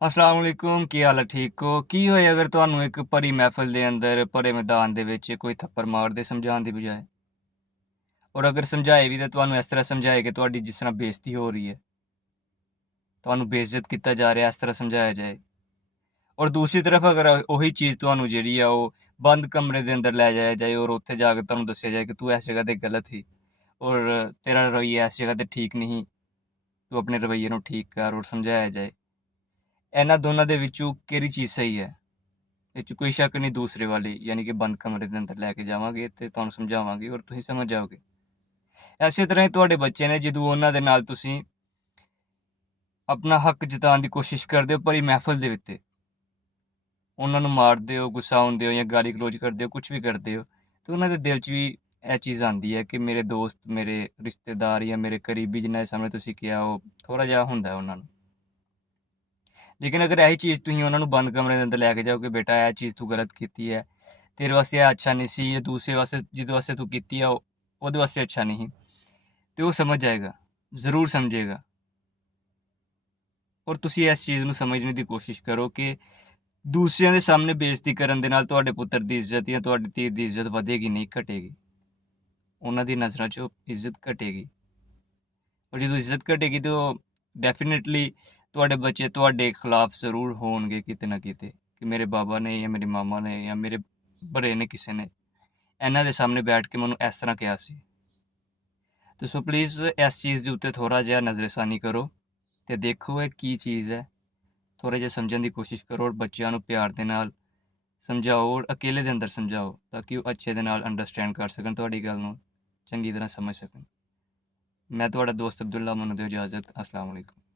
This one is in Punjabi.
ਅਸਲਾਮ ਅਲੈਕੁਮ ਕੀ ਹਾਲ ਹੈ, ਠੀਕ ਹੋ? ਕੀ ਹੋਏ ਅਗਰ ਤੁਹਾਨੂੰ ਇੱਕ ਭਰੀ ਮਹਿਫਲ ਦੇ ਅੰਦਰ, ਭਰੇ ਮੈਦਾਨ ਦੇ ਵਿੱਚ ਕੋਈ ਥੱਪੜ ਮਾਰ ਦੇ ਸਮਝਾਉਣ ਦੀ ਬਜਾਏ? ਔਰ ਅਗਰ ਸਮਝਾਏ ਵੀ ਤਾਂ ਤੁਹਾਨੂੰ ਇਸ ਤਰ੍ਹਾਂ ਸਮਝਾਏ ਕਿ ਤੁਹਾਡੀ ਜਿਸ ਤਰ੍ਹਾਂ ਬੇਇੱਜ਼ਤੀ ਹੋ ਰਹੀ ਹੈ, ਤੁਹਾਨੂੰ ਬੇਇੱਜ਼ਤ ਕੀਤਾ ਜਾ ਰਿਹਾ, ਇਸ ਤਰ੍ਹਾਂ ਸਮਝਾਇਆ ਜਾਏ। ਔਰ ਦੂਸਰੀ ਤਰਫ ਅਗਰ ਉਹੀ ਚੀਜ਼ ਤੁਹਾਨੂੰ ਜਿਹੜੀ ਆ ਉਹ ਬੰਦ ਕਮਰੇ ਦੇ ਅੰਦਰ ਲੈ ਜਾਇਆ ਜਾਏ ਔਰ ਉੱਥੇ ਜਾ ਕੇ ਤੁਹਾਨੂੰ ਦੱਸਿਆ ਜਾਏ ਕਿ ਤੂੰ ਇਸ ਜਗ੍ਹਾ ਤੇ ਗਲਤ ਸੀ, ਔਰ ਤੇਰਾ ਰਵੱਈਆ ਇਸ ਜਗ੍ਹਾ ਤੇ ਠੀਕ ਨਹੀਂ, ਤੂੰ ਆਪਣੇ ਰਵੱਈਏ ਨੂੰ ਠੀਕ ਕਰ ਔਰ ਸਮਝਾਇਆ ਜਾਏ। ਇਹਨਾਂ ਦੋਨਾਂ ਦੇ ਵਿੱਚੋਂ ਕਿਹੜੀ ਚੀਜ਼ ਸਹੀ ਹੈ? ਇਹ 'ਚ ਕੋਈ ਸ਼ੱਕ ਨਹੀਂ ਦੂਸਰੇ ਵਾਲੀ, ਯਾਨੀ ਕਿ ਬੰਦ ਕਮਰੇ ਦੇ ਅੰਦਰ ਲੈ ਕੇ ਜਾਵਾਂਗੇ ਤੇ ਤੁਹਾਨੂੰ ਸਮਝਾਵਾਂਗੇ ਔਰ ਤੁਸੀਂ ਸਮਝ ਜਾਓਗੇ। ਐਸੇ ਤਰ੍ਹਾਂ ਹੀ ਤੁਹਾਡੇ ਬੱਚੇ ਨੇ ਜਦੋਂ ਉਹਨਾਂ ਦੇ ਨਾਲ ਤੁਸੀਂ ਆਪਣਾ ਹੱਕ ਜਿਤਾਉਣ ਦੀ ਕੋਸ਼ਿਸ਼ ਕਰਦੇ ਹੋ, ਭਰੀ ਮਹਿਫਲ ਦੇ ਵਿੱਚ ਉਹਨਾਂ ਨੂੰ ਮਾਰਦੇ ਹੋ, ਗੁੱਸਾ ਹੁੰਦੇ ਹੋ ਜਾਂ ਗਾਲੀ ਗਲੋਚ ਕਰਦੇ ਹੋ ਕੁਝ ਵੀ ਕਰਦੇ ਹੋ, ਤੇ ਉਹਨਾਂ ਦੇ ਦਿਲ 'ਚ ਵੀ ਇਹ ਚੀਜ਼ ਆਉਂਦੀ ਹੈ ਕਿ ਮੇਰੇ ਦੋਸਤ, ਮੇਰੇ ਰਿਸ਼ਤੇਦਾਰ ਜਾਂ ਮੇਰੇ ਕਰੀਬੀ ਜਿਨ੍ਹਾਂ ਦੇ ਸਾਹਮਣੇ ਤੁਸੀਂ ਕਿਹਾ, ਉਹ ਥੋੜਾ ਜਿਹਾ ਹੁੰਦਾ ਉਹਨਾਂ ਨੂੰ। ਲੇਕਿਨ ਅਗਰ ਇਹੀ ਚੀਜ਼ ਤੁਸੀਂ ਉਹਨਾਂ ਨੂੰ ਬੰਦ ਕਮਰੇ ਦੇ ਅੰਦਰ ਲੈ ਕੇ ਜਾਓਗੇ, ਬੇਟਾ, ਇਹ ਚੀਜ਼ ਤੂੰ ਗਲਤ ਕੀਤੀ ਹੈ। ਤੇਰੇ ਵਾਸਤੇ ਇਹ ਅੱਛਾ ਨਹੀਂ ਸੀ, ਇਹ ਦੂਸਰੇ ਵਾਸਤੇ, ਜਿਹਦੇ ਵਾਸਤੇ ਤੂੰ ਕੀਤੀ ਆ, ਉਹ- ਉਹਦੇ ਵਾਸਤੇ ਅੱਛਾ ਨਹੀਂ। ਤੇ ਉਹ ਸਮਝ ਜਾਏਗਾ, ਜ਼ਰੂਰ ਸਮਝੇਗਾ। ਔਰ ਤੁਸੀਂ ਇਸ ਚੀਜ਼ ਨੂੰ ਸਮਝਣ ਦੀ ਕੋਸ਼ਿਸ਼ ਕਰੋ ਕਿ ਦੂਸਰਿਆਂ ਦੇ ਸਾਹਮਣੇ ਬੇਇੱਜ਼ਤੀ ਕਰਨ ਦੇ ਨਾਲ ਤੁਹਾਡੇ ਪੁੱਤਰ ਦੀ ਇੱਜ਼ਤ ਜਾਂ ਤੁਹਾਡੀ ਧੀ ਦੀ ਇੱਜ਼ਤ ਵਧੇਗੀ ਨਹੀਂ, ਘਟੇਗੀ। ਉਹਨਾਂ ਦੀ ਨਜ਼ਰਾਂ 'ਚ ਉਹ ਇੱਜ਼ਤ ਘਟੇਗੀ। ਔਰ ਜਦੋਂ ਇੱਜ਼ਤ ਘਟੇਗੀ ਤਾਂ ਉਹ ਡੈਫੀਨਿਟਲੀ ਤੁਹਾਡੇ ਬੱਚੇ ਤੁਹਾਡੇ ਖਿਲਾਫ ਜ਼ਰੂਰ ਹੋਣਗੇ ਕਿਤੇ ਨਾ ਕਿਤੇ, ਕਿ ਮੇਰੇ ਬਾਬਾ ਨੇ ਜਾਂ ਮੇਰੇ ਮਾਮਾ ਨੇ ਜਾਂ ਮੇਰੇ ਬੜੇ ਨੇ ਕਿਸੇ ਨੇ ਇਹਨਾਂ ਦੇ ਸਾਹਮਣੇ ਬੈਠ ਕੇ ਮੈਨੂੰ ਇਸ ਤਰ੍ਹਾਂ ਕਿਹਾ ਸੀ। ਤੇ ਸੋ ਪਲੀਜ਼ ਇਸ ਚੀਜ਼ ਦੇ ਉੱਤੇ ਥੋੜਾ ਜਿਹਾ ਨਜ਼ਰਸਾਨੀ ਕਰੋ ਤੇ ਦੇਖੋ ਇਹ ਕੀ ਚੀਜ਼ ਹੈ। ਥੋੜਾ ਜਿਹਾ ਸਮਝਣ ਦੀ ਕੋਸ਼ਿਸ਼ ਕਰੋ ਔਰ ਬੱਚਿਆਂ ਨੂੰ ਪਿਆਰ ਦੇ ਨਾਲ ਸਮਝਾਓ ਔਰ ਅਕੇਲੇ ਦੇ ਅੰਦਰ ਸਮਝਾਓ ਤਾਂ ਕਿ ਉਹ ਅੱਛੇ ਦੇ ਨਾਲ ਅੰਡਰਸਟੈਂਡ ਕਰ ਸਕਣ ਤੁਹਾਡੀ ਗੱਲ ਨੂੰ, ਚੰਗੀ ਤਰ੍ਹਾਂ ਸਮਝ ਸਕਣ। ਮੈਂ ਤੁਹਾਡਾ ਦੋਸਤ ਅਬਦੁੱਲਾ, ਮੈਨੂੰ ਦਿਓ ਇਜਾਜ਼ਤ। ਅਸਲਾਮ ਅਲੈਕੁਮ।